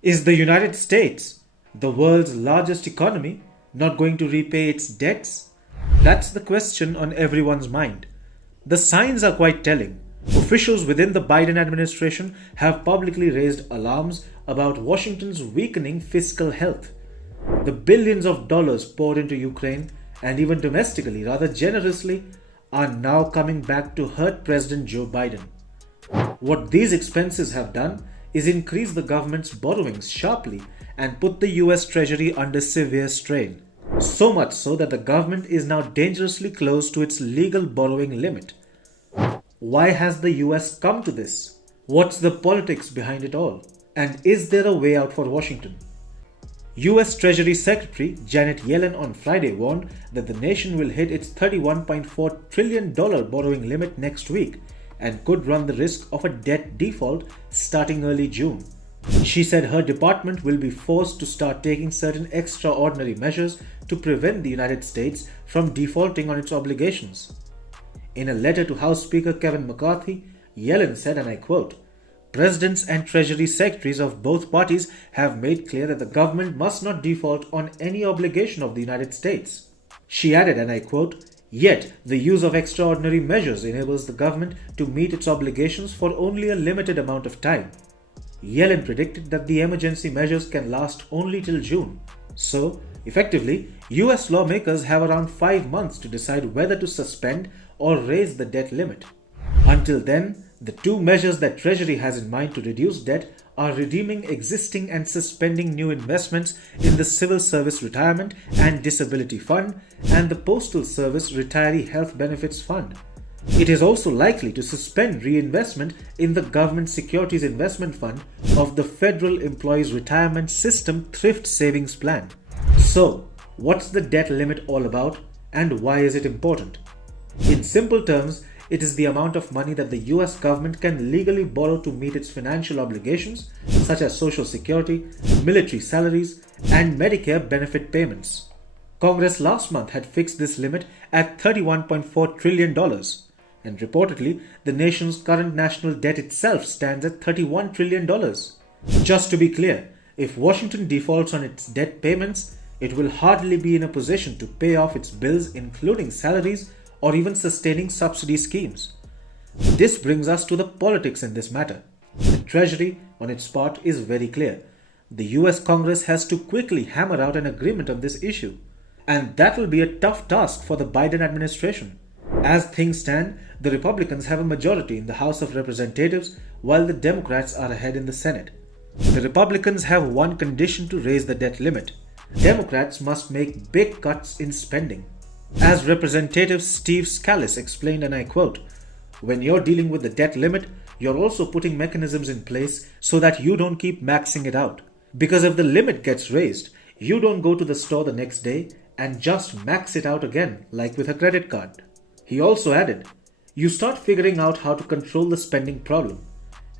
Is the United States, the world's largest economy, not going to repay its debts? That's the question on everyone's mind. The signs are quite telling. Officials within the Biden administration have publicly raised alarms about Washington's weakening fiscal health. The billions of dollars poured into Ukraine, and even domestically rather generously, are now coming back to hurt President Joe Biden. What these expenses have done is increase the government's borrowings sharply and put the US Treasury under severe strain. So much so that the government is now dangerously close to its legal borrowing limit. Why has the US come to this? What's the politics behind it all? And is there a way out for Washington? US Treasury Secretary Janet Yellen on Friday warned that the nation will hit its $31.4 trillion borrowing limit next week and could run the risk of a debt default starting early June. She said her department will be forced to start taking certain extraordinary measures to prevent the United States from defaulting on its obligations. In a letter to House Speaker Kevin McCarthy, Yellen said, and I quote, "Presidents and Treasury Secretaries of both parties have made clear that the government must not default on any obligation of the United States." She added, and I quote, "Yet, the use of extraordinary measures enables the government to meet its obligations for only a limited amount of time." Yellen predicted that the emergency measures can last only till June. So, effectively, US lawmakers have around 5 months to decide whether to suspend or raise the debt limit. Until then, the two measures that Treasury has in mind to reduce debt are redeeming existing and suspending new investments in the Civil Service Retirement and Disability Fund and the Postal Service Retiree Health Benefits Fund. It is also likely to suspend reinvestment in the Government Securities Investment Fund of the Federal Employees Retirement System Thrift Savings Plan. So, what's the debt limit all about and why is it important? In simple terms, it is the amount of money that the US government can legally borrow to meet its financial obligations, such as Social Security, military salaries, and Medicare benefit payments. Congress last month had fixed this limit at $31.4 trillion, and reportedly, the nation's current national debt itself stands at $31 trillion. Just to be clear, if Washington defaults on its debt payments, it will hardly be in a position to pay off its bills, including salaries, or even sustaining subsidy schemes. This brings us to the politics in this matter. The Treasury, on its part, is very clear. The US Congress has to quickly hammer out an agreement on this issue. And that will be a tough task for the Biden administration. As things stand, the Republicans have a majority in the House of Representatives, while the Democrats are ahead in the Senate. The Republicans have one condition to raise the debt limit. Democrats must make big cuts in spending. As Representative Steve Scalise explained, and I quote, "When you're dealing with the debt limit, you're also putting mechanisms in place so that you don't keep maxing it out. Because if the limit gets raised, you don't go to the store the next day and just max it out again, like with a credit card." He also added, "You start figuring out how to control the spending problem.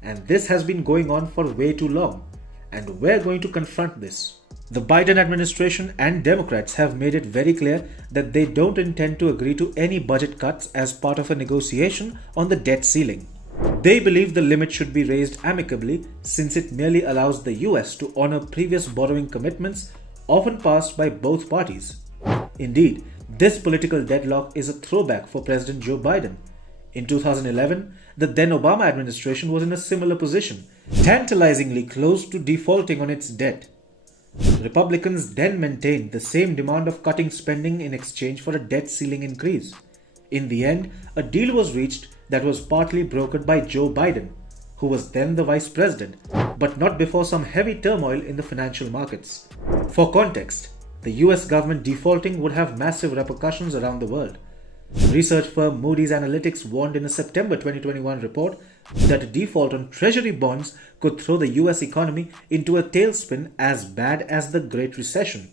And this has been going on for way too long. And we're going to confront this." The Biden administration and Democrats have made it very clear that they don't intend to agree to any budget cuts as part of a negotiation on the debt ceiling. They believe the limit should be raised amicably since it merely allows the US to honor previous borrowing commitments often passed by both parties. Indeed, this political deadlock is a throwback for President Joe Biden. In 2011, the then Obama administration was in a similar position, tantalizingly close to defaulting on its debt. Republicans then maintained the same demand of cutting spending in exchange for a debt ceiling increase. In the end, a deal was reached that was partly brokered by Joe Biden, who was then the vice president, but not before some heavy turmoil in the financial markets. For context, the US government defaulting would have massive repercussions around the world. Research firm Moody's Analytics warned in a September 2021 report that a default on Treasury bonds could throw the US economy into a tailspin as bad as the Great Recession.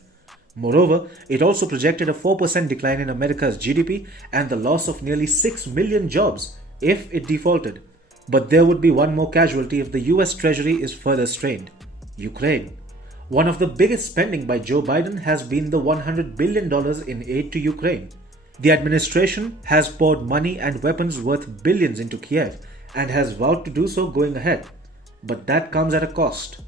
Moreover, it also projected a 4% decline in America's GDP and the loss of nearly 6 million jobs if it defaulted. But there would be one more casualty if the US Treasury is further strained: Ukraine. One of the biggest spending by Joe Biden has been the $100 billion in aid to Ukraine. The administration has poured money and weapons worth billions into Kiev and has vowed to do so going ahead. But that comes at a cost.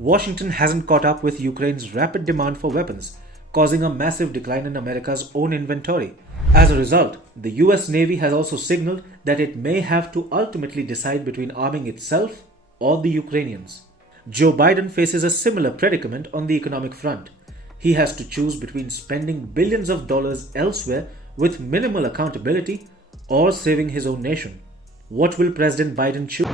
Washington hasn't caught up with Ukraine's rapid demand for weapons, causing a massive decline in America's own inventory. As a result, the US Navy has also signaled that it may have to ultimately decide between arming itself or the Ukrainians. Joe Biden faces a similar predicament on the economic front. He has to choose between spending billions of dollars elsewhere with minimal accountability or saving his own nation. What will President Biden choose?